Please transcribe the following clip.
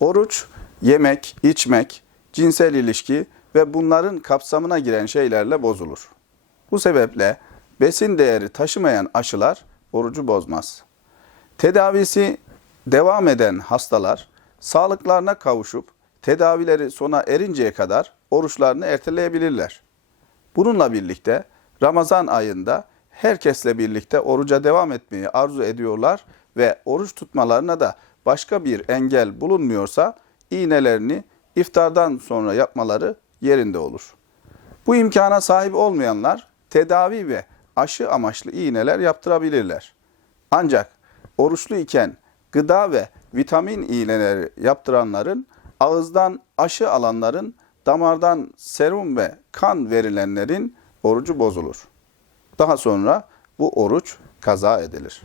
Oruç, yemek, içmek, cinsel ilişki ve bunların kapsamına giren şeylerle bozulur. Bu sebeple besin değeri taşımayan aşılar orucu bozmaz. Tedavisi devam eden hastalar sağlıklarına kavuşup tedavileri sona erinceye kadar oruçlarını erteleyebilirler. Bununla birlikte Ramazan ayında herkesle birlikte oruca devam etmeyi arzu ediyorlar ve oruç tutmalarına da başka bir engel bulunmuyorsa iğnelerini iftardan sonra yapmaları yerinde olur. Bu imkana sahip olmayanlar tedavi ve aşı amaçlı iğneler yaptırabilirler. Ancak oruçlu iken gıda ve vitamin iğneleri yaptıranların, ağızdan aşı alanların, damardan serum ve kan verilenlerin orucu bozulur. Daha sonra bu oruç kaza edilir.